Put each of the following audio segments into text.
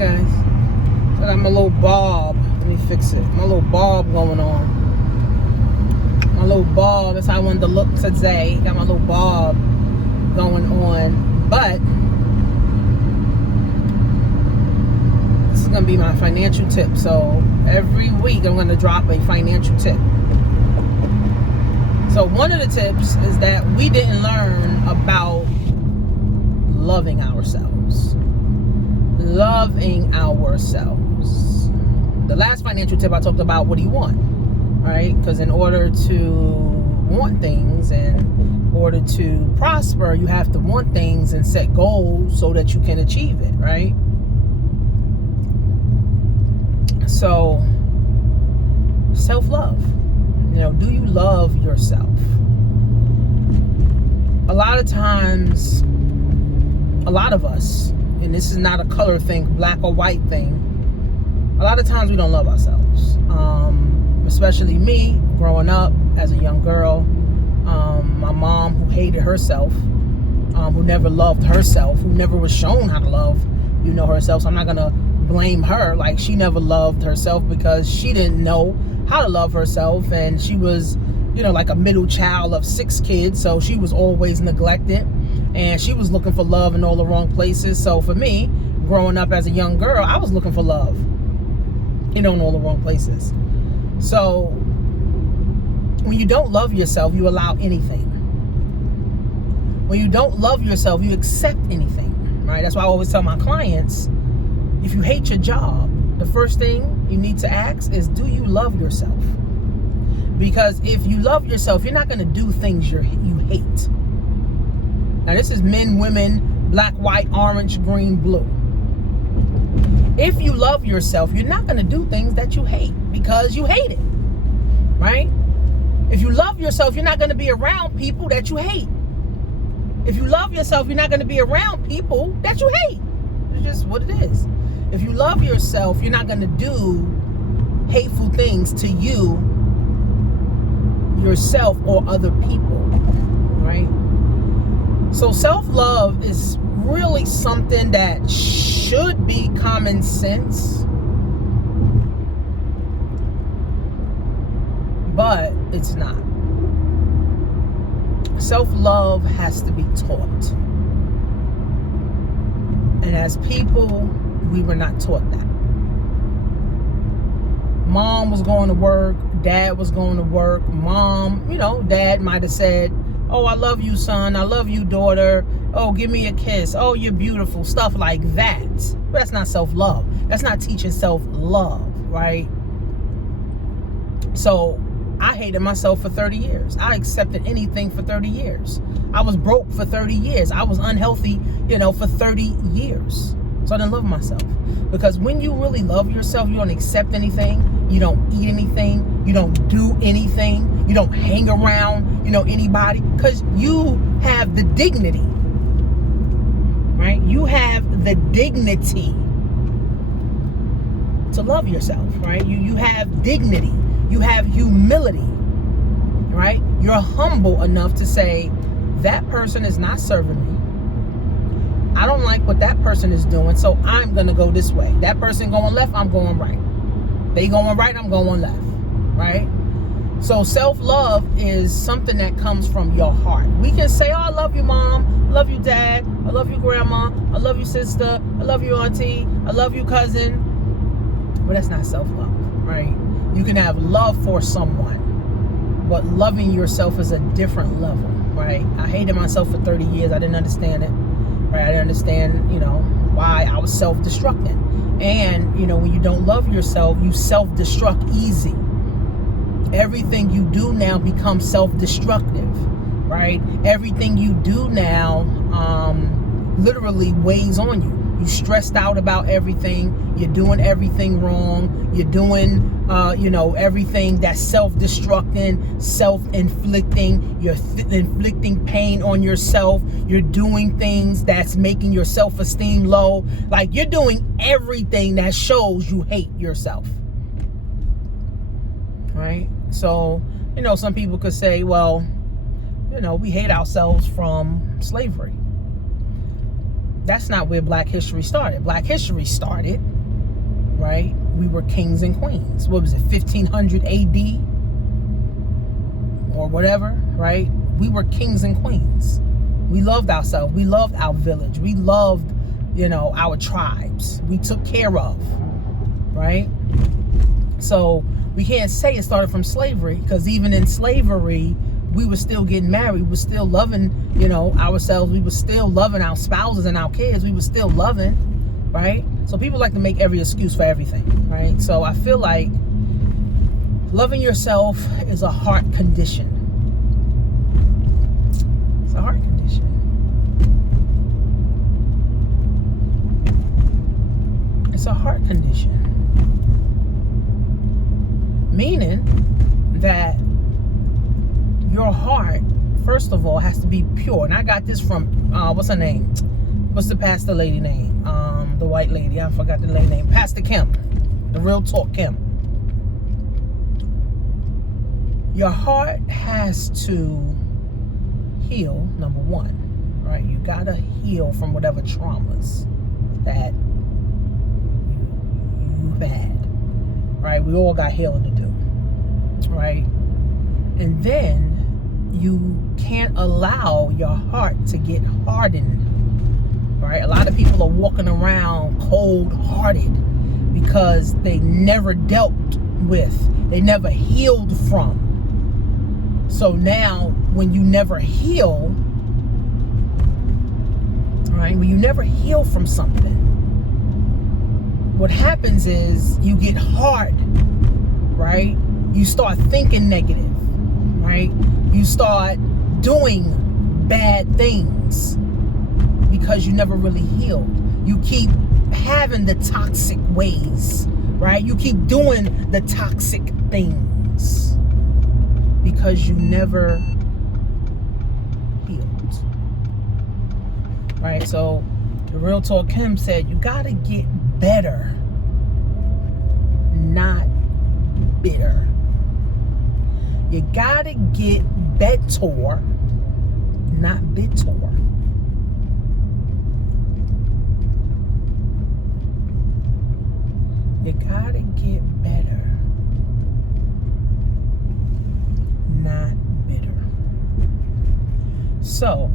guys. So I got my little bob. Let me fix it. My little bob going on. My little bob. That's how I wanted to look today. Got my little bob going on. But this is going to be my financial tip. So every week I'm going to drop a financial tip. So one of the tips is that we didn't learn about loving ourselves. Loving ourselves. The last financial tip I talked about, what do you want? Right? Because in order to want things and in order to prosper, you have to want things and set goals so that you can achieve it, right? So, self-love. Do you love yourself? A lot of times, a lot of us, and this is not a color thing, black or white thing, a lot of times we don't love ourselves. Especially me, growing up as a young girl, my mom who hated herself, who never loved herself, who never was shown how to love, herself. So I'm not going to blame her. Like, she never loved herself because she didn't know how to love herself, and she was like a middle child of 6 kids, so she was always neglected and she was looking for love in all the wrong places. So for me, growing up as a young girl, I was looking for love in all the wrong places. So when you don't love yourself, you allow anything. When you don't love yourself, you accept anything, right? That's why I always tell my clients, if you hate your job, the first thing you need to ask is, do you love yourself? Because if you love yourself, you're not going to do things you hate. Now, this is men, women, black, white, orange, green, blue. If you love yourself, you're not going to do things that you hate because you hate it, right? If you love yourself, you're not going to be around people that you hate. If you love yourself, you're not going to be around people that you hate. It's just what it is. If you love yourself, you're not going to do hateful things to you, yourself, or other people, right? So self-love is really something that should be common sense, but it's not. Self-love has to be taught. And as people, we were not taught that. Mom was going to work, dad was going to work. Mom, dad might have said, oh, I love you, son. I love you, daughter. Oh, give me a kiss. Oh, you're beautiful. Stuff like that. But that's not self-love. That's not teaching self-love, right? So I hated myself for 30 years. I accepted anything for 30 years. I was broke for 30 years. I was unhealthy, for 30 years. So I didn't love myself. Because when you really love yourself, you don't accept anything. You don't eat anything. You don't do anything. You don't hang around, anybody. Because you have the dignity, right? You have the dignity to love yourself, right? You have dignity. You have humility, right? You're humble enough to say, that person is not serving me. I don't like what that person is doing, so I'm going to go this way. That person going left, I'm going right. They going right, I'm going left, right? So self-love is something that comes from your heart. We can say, oh, I love you, mom. I love you, dad. I love you, grandma. I love you, sister. I love you, auntie. I love you, cousin. But that's not self-love, right? You can have love for someone, but loving yourself is a different level, right? I hated myself for 30 years. I didn't understand it. Right? I didn't understand, why I was self-destructing. And, when you don't love yourself, you self-destruct easy. Everything you do now becomes self-destructive, right? Everything you do now literally weighs on you. You're stressed out about everything. You're doing everything wrong. You're doing, everything that's self-destructing, self-inflicting. You're inflicting pain on yourself. You're doing things that's making your self-esteem low. Like, you're doing everything that shows you hate yourself. Right? So, some people could say, well, we hate ourselves from slavery. That's not where Black history started. Black history started, right? We were kings and queens. What was it, 1500 AD or whatever, right? We were kings and queens. We loved ourselves. We loved our village. We loved, our tribes. We took care of, right? So we can't say it started from slavery, because even in slavery, we were still getting married. We were still loving, ourselves. We were still loving our spouses and our kids. We were still loving, right? So people like to make every excuse for everything, right? So I feel like loving yourself is a heart condition. It's a heart condition. It's a heart condition. Meaning that your heart, first of all, has to be pure. And I got this from, what's her name? What's the pastor lady name? The white lady. I forgot the lady name. Pastor Kim. The Real Talk Kim. Your heart has to heal, number one. Right? You got to heal from whatever traumas that you've had. Right? We all got healing to do. Right? And then you can't allow your heart to get hardened. Right? A lot of people are walking around cold-hearted because they never dealt with, they never healed from. So now when you never heal, right? When you never heal from something, what happens is you get hard, right? You start thinking negative, right? You start doing bad things because you never really healed. You keep having the toxic ways, right? You keep doing the toxic things because you never healed, right? So the Real Talk Kim said, you gotta get better, not bitter. You gotta get better, not bitter. You gotta get better, not bitter. So,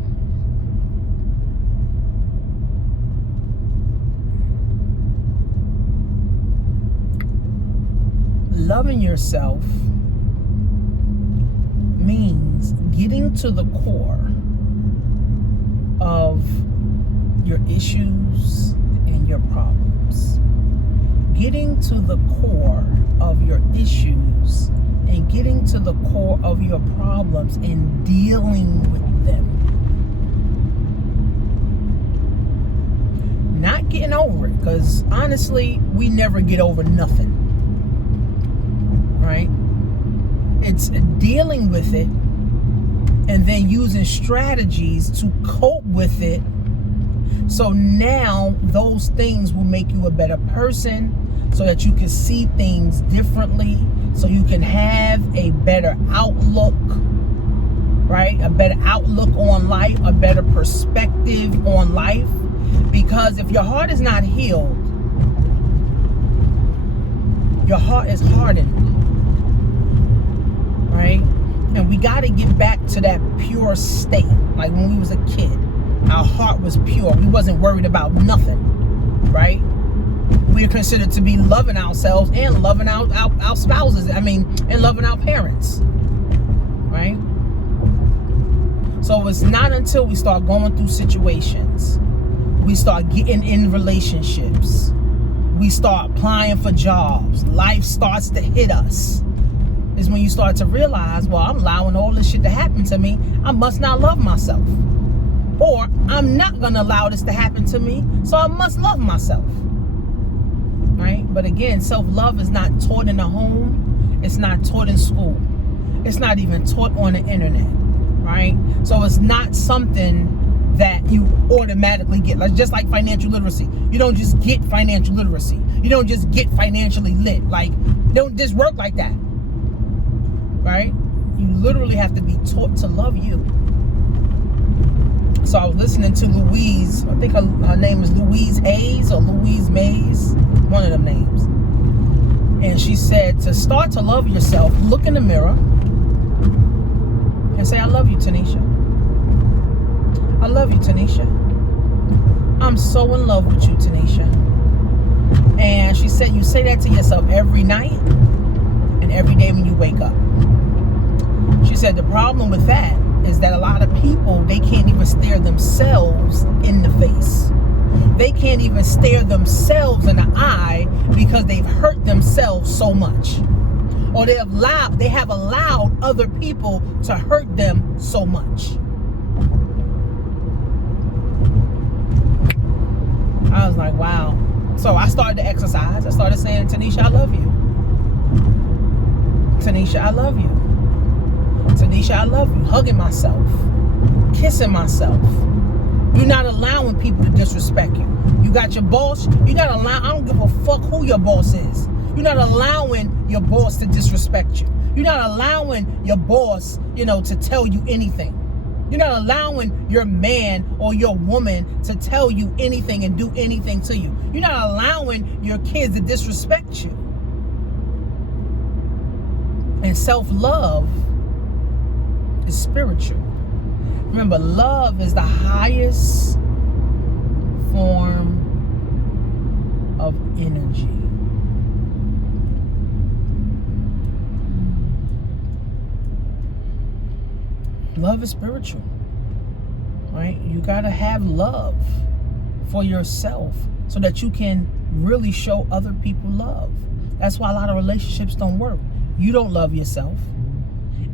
loving yourself means getting to the core of your issues and your problems. Getting to the core of your issues and getting to the core of your problems and dealing with them. Not getting over it, because honestly, we never get over nothing. Right? It's dealing with it and then using strategies to cope with it. So now those things will make you a better person, so that you can see things differently, so you can have a better outlook, right? A better outlook on life, a better perspective on life. Because if your heart is not healed, your heart is hardened, right? And we got to get back to that pure state. Like when we was a kid, our heart was pure. We wasn't worried about nothing, right? We're considered to be loving ourselves and loving our spouses. And loving our parents, right? So it's not until we start going through situations, we start getting in relationships, we start applying for jobs, life starts to hit us, is when you start to realize, well, I'm allowing all this shit to happen to me. I must not love myself. Or I'm not going to allow this to happen to me, so I must love myself. Right? But again, self-love is not taught in the home. It's not taught in school. It's not even taught on the internet. Right? So it's not something that you automatically get. Like, just like financial literacy. You don't just get financial literacy. You don't just get financially lit. Like, it don't just work like that. Right? You literally have to be taught to love you. So I was listening to Louise, I think her name is Louise Hayes or Louise Mays, one of them names. And she said to start to love yourself, look in the mirror and say, I love you, Tanisha. I love you, Tanisha. I'm so in love with you, Tanisha. And she said, you say that to yourself every night and every day when you wake up. She said the problem with that is that a lot of people, they can't even stare themselves in the face. They can't even stare themselves in the eye because they've hurt themselves so much. Or they have allowed other people to hurt them so much. I was like, wow. So I started to exercise. I started saying, Tanisha, I love you. Tanisha, I love you. Tanisha, I love you. Hugging myself. Kissing myself. You're not allowing people to disrespect you. You got your boss. You're not allowing, I don't give a fuck who your boss is. You're not allowing your boss to disrespect you. You're not allowing your boss, to tell you anything. You're not allowing your man or your woman to tell you anything and do anything to you. You're not allowing your kids to disrespect you. And self-love is spiritual. Remember, love is the highest form of energy. Love is spiritual, right? You gotta have love for yourself so that you can really show other people love. That's why a lot of relationships don't work. You don't love yourself,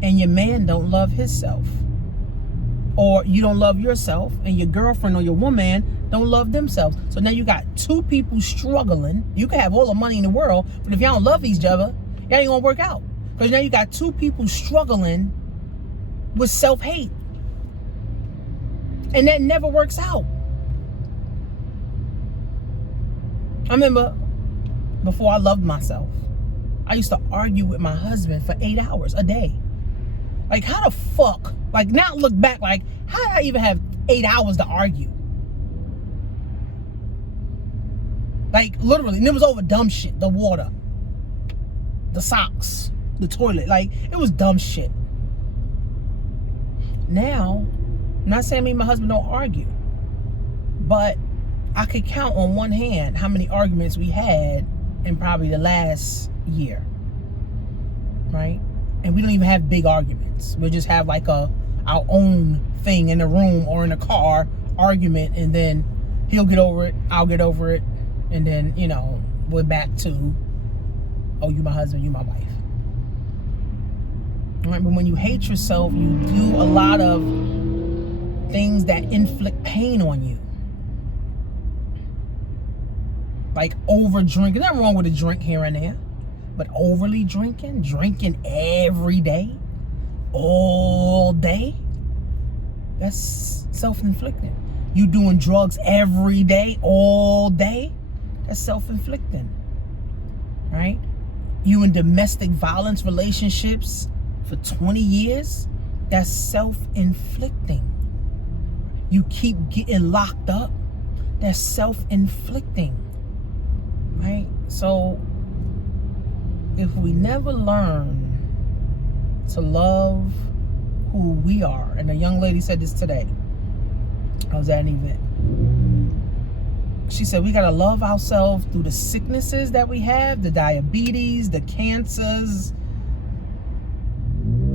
and your man don't love himself. Or you don't love yourself, and your girlfriend or your woman don't love themselves. So now you got two people struggling. You can have all the money in the world, but if y'all don't love each other, y'all ain't gonna work out. Because now you got two people struggling with self-hate. And that never works out. I remember before I loved myself, I used to argue with my husband for 8 hours a day. Like, how the fuck, like now look back, like how did I even have 8 hours to argue? Like literally, and it was over dumb shit, the water, the socks, the toilet, like it was dumb shit. Now, I'm not saying me and my husband don't argue, but I could count on one hand how many arguments we had in probably the last year, right? And we don't even have big arguments. We'll just have like our own thing in the room or in the car argument, and then he'll get over it, I'll get over it, and then, we're back to, oh, you my husband, you my wife. Right? But when you hate yourself, you do a lot of things that inflict pain on you. Like over drinking. Nothing wrong with a drink here and there. But overly drinking every day, all day, that's self-inflicting. You doing drugs every day, all day, that's self-inflicting, right? You in domestic violence relationships for 20 years, that's self-inflicting. You keep getting locked up, that's self-inflicting, right? So if we never learn to love who we are, and a young lady said this today, I was at an event. She said we gotta love ourselves through the sicknesses that we have, the diabetes, the cancers,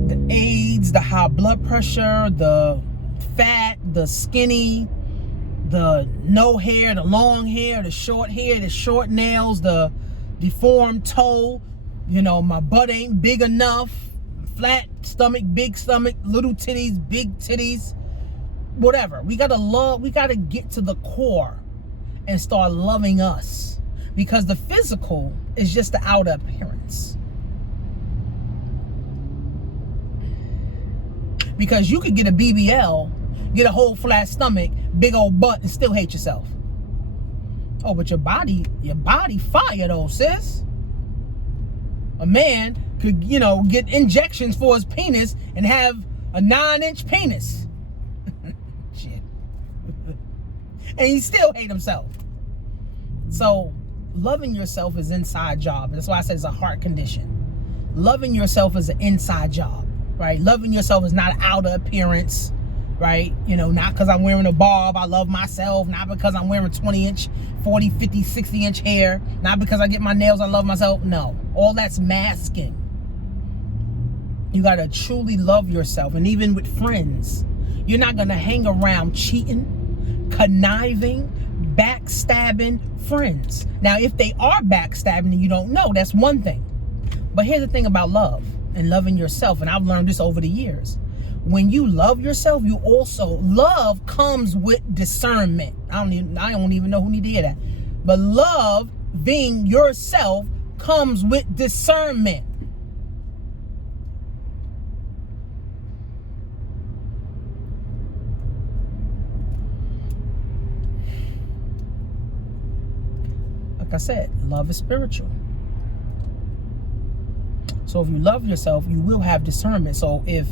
the AIDS, the high blood pressure, the fat, the skinny, the no hair, the long hair, the short nails, the deformed toe. My butt ain't big enough, flat stomach, big stomach, little titties, big titties, whatever. We gotta get to the core and start loving us, because the physical is just the outer appearance. Because you could get a BBL, get a whole flat stomach, big old butt, and still hate yourself. Oh, but your body fire though, sis. A man could, get injections for his penis and have a 9-inch penis. Shit. And he still hate himself. So loving yourself is inside job. That's why I said it's a heart condition. Loving yourself is an inside job, right? Loving yourself is not an outer appearance, right? You know, not because I'm wearing a bob, I love myself. Not because I'm wearing 20-inch, 40, 50, 60-inch hair. Not because I get my nails, I love myself. No, all that's masking. You got to truly love yourself. And even with friends, you're not going to hang around cheating, conniving, backstabbing friends. Now, if they are backstabbing and you don't know, that's one thing. But here's the thing about love and loving yourself, and I've learned this over the years. When you love yourself, you also, love comes with discernment. I don't even know who need to hear that. But love, being yourself, comes with discernment. Like I said, love is spiritual. So if you love yourself, you will have discernment. So if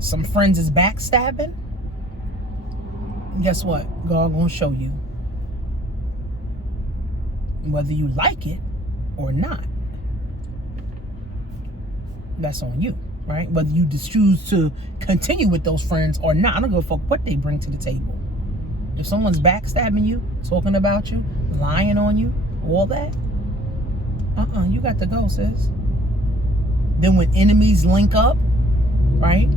some friends is backstabbing, guess what? God gonna show you. Whether you like it or not, that's on you, right? Whether you just choose to continue with those friends or not, I don't give a fuck what they bring to the table. If someone's backstabbing you, talking about you, lying on you, all that, you got to go, sis. Then when enemies link up, right?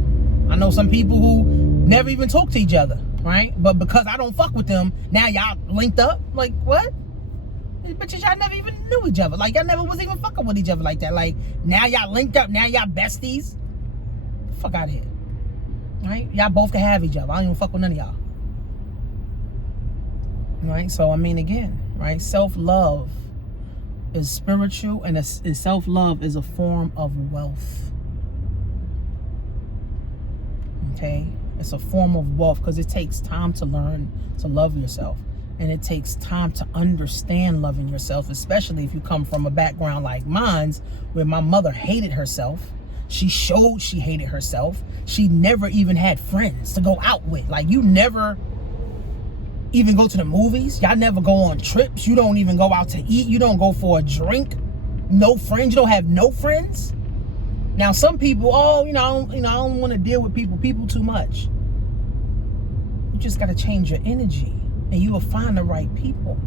I know some people who never even talk to each other, right? But because I don't fuck with them, now y'all linked up? Like, what? Bitches, y'all never even knew each other. Like, y'all never was even fucking with each other like that. Like, now y'all linked up, now y'all besties? Fuck out of here. Right? Y'all both can have each other. I don't even fuck with none of y'all. Right? So, I mean, again, right? Self-love is spiritual, and self-love is a form of wealth. Okay? It's a form of wealth because it takes time to learn to love yourself. And it takes time to understand loving yourself, especially if you come from a background like mine's, where my mother hated herself. She showed she hated herself. She never even had friends to go out with. Like, you never even go to the movies. Y'all never go on trips. You don't even go out to eat. You don't go for a drink. No friends. You don't have no friends. Now, some people, I don't want to deal with people too much. You just got to change your energy, and you will find the right people.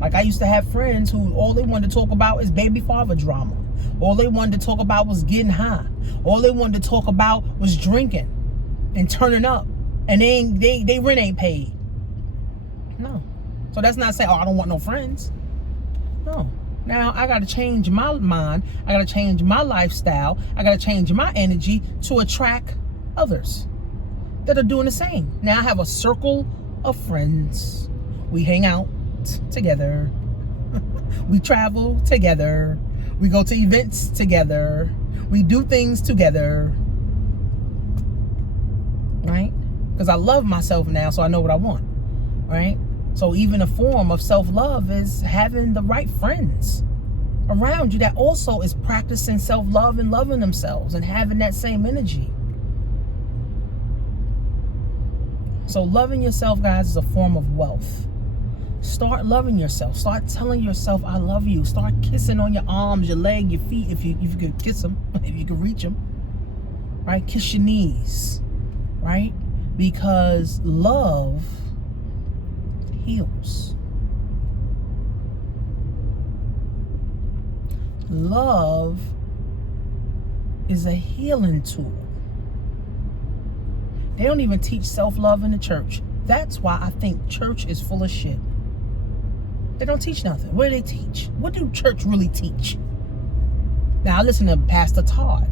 Like, I used to have friends who all they wanted to talk about is baby father drama. All they wanted to talk about was getting high. All they wanted to talk about was drinking and turning up, and they rent ain't paid. No. So that's not saying, I don't want no friends. No. Now I got to change my mind. I got to change my lifestyle. I got to change my energy to attract others that are doing the same. Now I have a circle of friends. We hang out together. We travel together. We go to events together. We do things together. Right? Because I love myself now, so I know what I want. Right? So even a form of self-love is having the right friends around you that also is practicing self-love and loving themselves and having that same energy. So loving yourself, guys, is a form of wealth. Start loving yourself. Start telling yourself, I love you. Start kissing on your arms, your leg, your feet, if you could kiss them, if you could reach them. Right? Kiss your knees. Right? Because love heals. Love is a healing tool. They don't even teach self-love in the church. That's why I think church is full of shit. They don't teach nothing. What do they teach? What do church really teach? Now, I listen to Pastor Todd,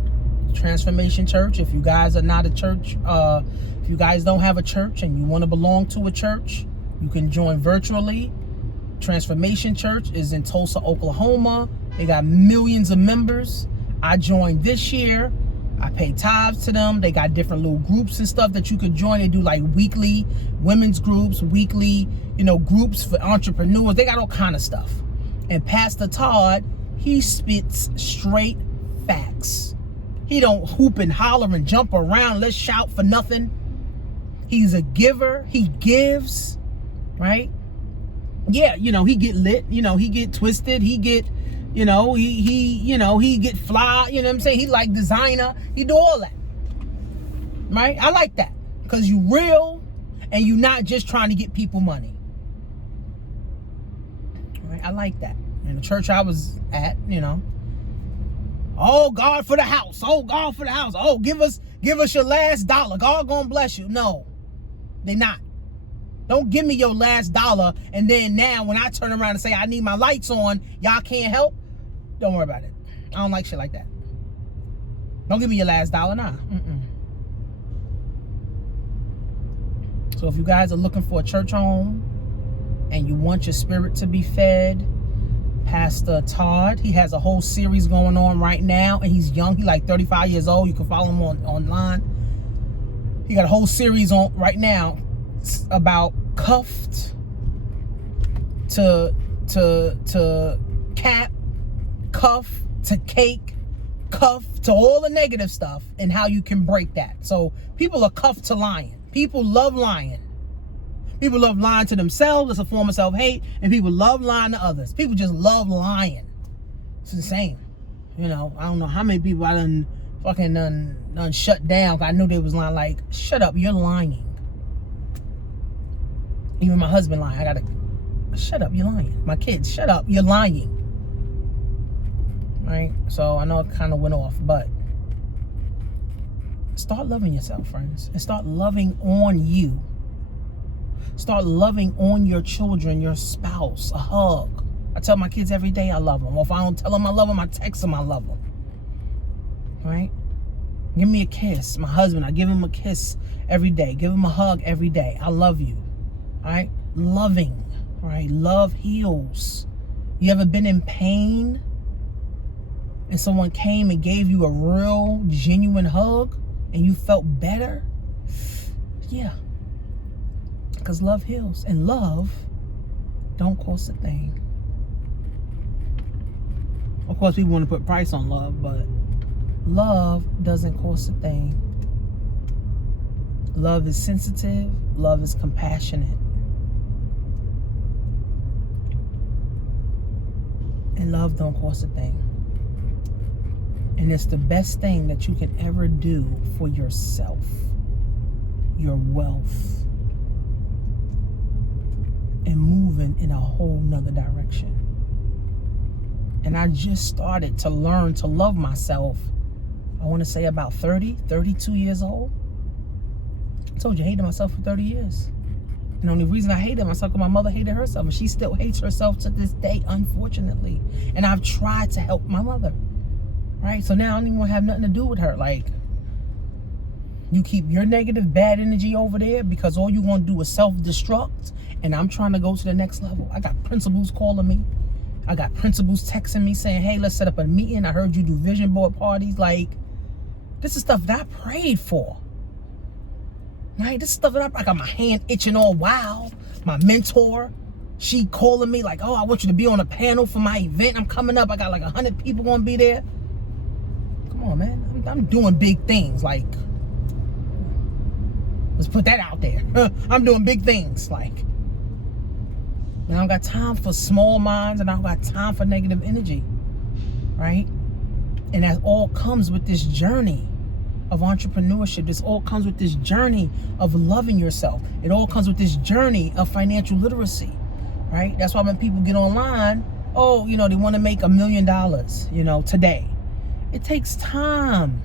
Transformation Church. If you guys are not a church, if you guys don't have a church and you want to belong to a church, you can join virtually. Transformation Church is in Tulsa, Oklahoma. They got millions of members. I joined this year. I pay tithes to them. They got different little groups and stuff that you could join. They do like weekly women's groups, weekly, groups for entrepreneurs. They got all kind of stuff. And Pastor Todd, he spits straight facts. He don't hoop and holler and jump around. Let's shout for nothing. He's a giver. He gives. right? Yeah, he get lit, he get twisted, he get, he get fly, you know what I'm saying? He like designer, he do all that, right? I like that, because you real, and you not just trying to get people money, right? I like that. In the church I was at, oh, God for the house, oh, God for the house, oh, give us your last dollar, God gonna bless you. No, they not. Don't give me your last dollar, and then now when I turn around and say I need my lights on, y'all can't help. Don't worry about it. I don't like shit like that. Don't give me your last dollar, nah. So if you guys are looking for a church home and you want your spirit to be fed, Pastor Todd, he has a whole series going on right now, and he's young. He's like 35 years old. You can follow him online. He got a whole series on right now about cuffed to cap, cuff to cake, cuff to all the negative stuff, and how you can break that. So people are cuffed to lying. People love lying. People love lying to themselves. It's a form of self-hate, and people love lying to others. People just love lying. It's insane. I don't know how many people I done shut down. I knew they was lying. Like, shut up, you're lying. Even my husband lying. I gotta, shut up, you're lying. My kids, shut up, you're lying. Right? So I know it kind of went off, but start loving yourself, friends, and start loving on you. Start loving on your children, your spouse, a hug. I tell my kids every day I love them. Or if I don't tell them I love them, I text them I love them. Right? Give me a kiss. My husband, I give him a kiss every day. Give him a hug every day. I love you. All right? Loving. All right? Love heals. You ever been in pain and someone came and gave you a real, genuine hug and you felt better? Yeah. Because love heals. And love don't cost a thing. Of course, people want to put price on love, but love doesn't cost a thing. Love is sensitive. Love is compassionate. And love don't cost a thing. And it's the best thing that you can ever do for yourself, your wealth, and moving in a whole nother direction. And I just started to learn to love myself, I want to say about 32 years old. I told you I hated myself for 30 years. And the only reason I hated myself because my mother hated herself, and she still hates herself to this day, unfortunately. And I've tried to help my mother, right? So now I don't even want to have nothing to do with her. Like, you keep your negative, bad energy over there because all you want to do is self-destruct, and I'm trying to go to the next level. I got principals calling me. I got principals texting me saying, hey, let's set up a meeting. I heard you do vision board parties. Like, this is stuff that I prayed for. Right? This is stuff that I got my hand itching all wild. My mentor, she calling me like, oh, I want you to be on a panel for my event. I'm coming up. I got like 100 people going to be there. Come on, man. I'm doing big things. Like, let's put that out there. I'm doing big things. Like, and I don't got time for small minds, and I don't got time for negative energy. Right? And that all comes with this journey of entrepreneurship. This all comes with this journey of loving yourself. It all comes with this journey of financial literacy, right? That's why when people get online, oh, they want to make $1 million, today. It takes time.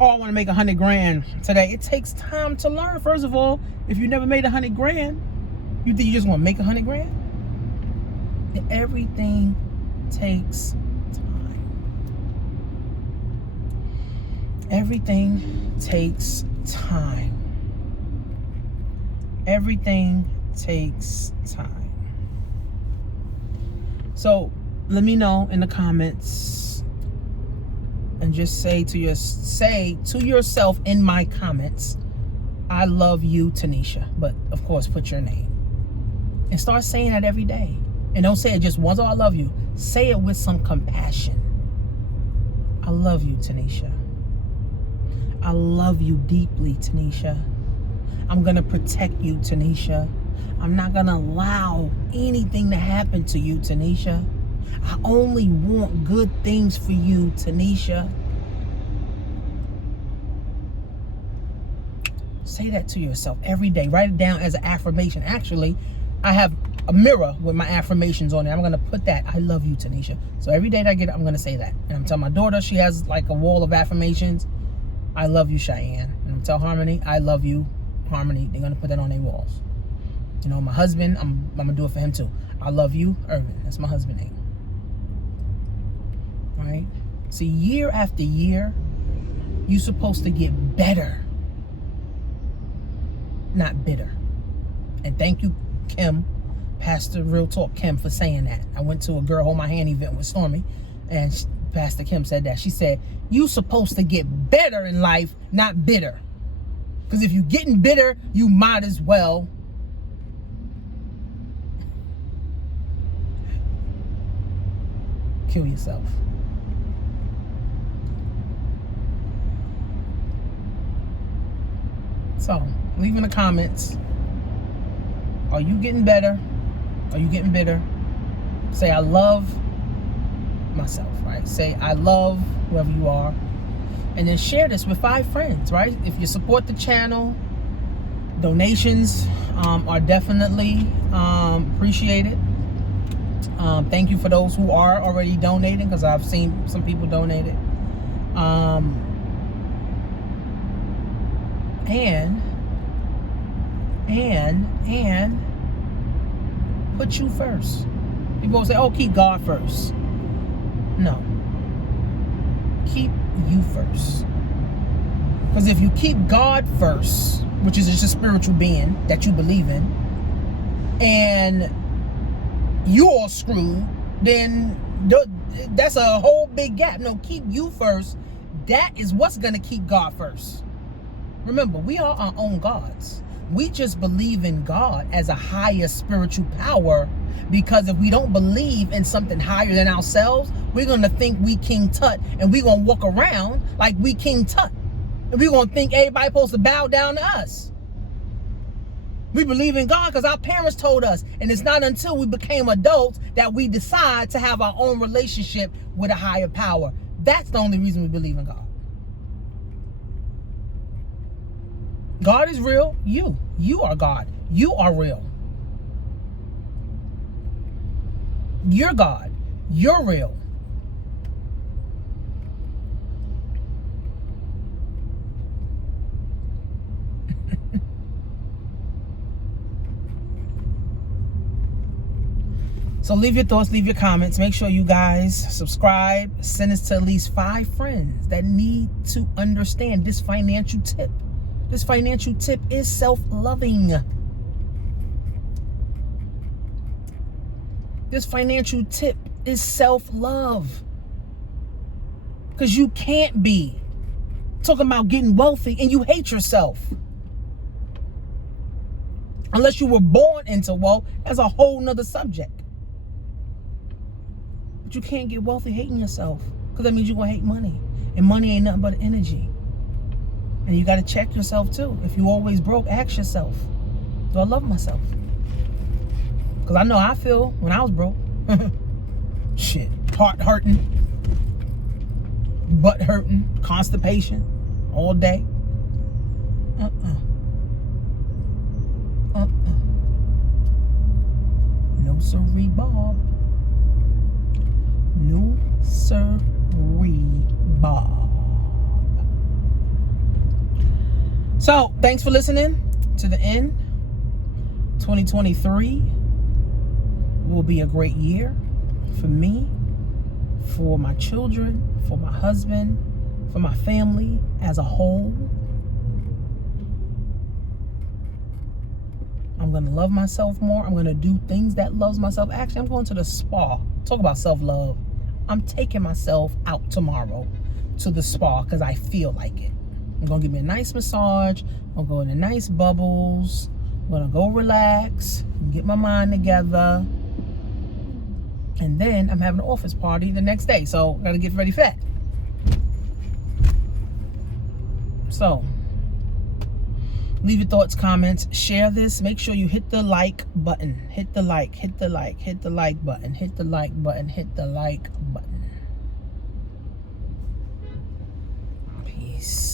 Oh, I want to make 100 grand today. It takes time to learn. First of all, if you never made 100 grand, you think you just want to make 100 grand? Everything takes Everything takes time. Everything takes time. So let me know in the comments, and just say to yourself in my comments, I love you, Tanisha. But of course, put your name. And start saying that every day. And don't say it just once, oh, I love you. Say it with some compassion. I love you, Tanisha. I love you deeply, Tanisha. I'm going to protect you, Tanisha. I'm not gonna allow anything to happen to you, Tanisha. I only want good things for you, Tanisha. Say that to yourself every day. Write it down as an affirmation. Actually, I have a mirror with my affirmations on it. I'm going to put that. I love you, Tanisha. So every day that I get it, I'm going to say that. And I'm telling my daughter, she has like a wall of affirmations. I love you, Cheyenne. And I'm telling Harmony, I love you, Harmony. They're going to put that on their walls. You know, my husband, I'm going to do it for him too. I love you, Irvin. That's my husband name. All right? See, year after year, you're supposed to get better, not bitter. And thank you, Kim, Pastor Real Talk Kim, for saying that. I went to a Girl Hold My Hand event with Stormy, and Pastor Kim said that. She said, you supposed to get better in life, not bitter. Because if you're getting bitter, you might as well kill yourself. So, leave in the comments. Are you getting better? Are you getting bitter? Say, I love myself, right? Say, I love whoever you are. And then share this with 5 friends, right? If you support the channel, donations are definitely appreciated. Thank you for those who are already donating, because I've seen some people donate it. And put you first. People will say, oh, keep God first. No. Keep you first. Because if you keep God first, which is just a spiritual being that you believe in, and you're all screwed, then that's a whole big gap. No, keep you first. That is what's going to keep God first. Remember, we are our own gods. We just believe in God as a higher spiritual power, because if we don't believe in something higher than ourselves, we're going to think we King Tut, and we're going to walk around like we King Tut. And we're going to think everybody's supposed to bow down to us. We believe in God because our parents told us. And it's not until we became adults that we decide to have our own relationship with a higher power. That's the only reason we believe in God. God is real. You are God. You are real. You're God. You're real. So leave your thoughts, leave your comments. Make sure you guys subscribe. Send this to at least 5 friends that need to understand this financial tip. This financial tip is self-loving. This financial tip is self-love. Because you can't be talking about getting wealthy and you hate yourself. Unless you were born into wealth, that's a whole nother subject. But you can't get wealthy hating yourself, because that means you're going to hate money. And money ain't nothing but energy. And you got to check yourself too. If you always broke, ask yourself, do I love myself? Because I know how I feel when I was broke. Shit. Heart hurting. Butt hurting. Constipation. All day. No sirree, Bob. No sirree, Bob. So, thanks for listening to the end. 2023 will be a great year for me, for my children, for my husband, for my family as a whole. I'm going to love myself more. I'm going to do things that loves myself. Actually, I'm going to the spa. Talk about self-love. I'm taking myself out tomorrow to the spa because I feel like it. I'm going to give me a nice massage. I'm going to go in nice bubbles. I'm going to go relax, get my mind together. And then I'm having an office party the next day. So, got to get ready for that. So, Leave your thoughts, comments, share this. Make sure you hit the like button. Hit the like, hit the like, hit the like button, hit the like button, hit the like button. Peace.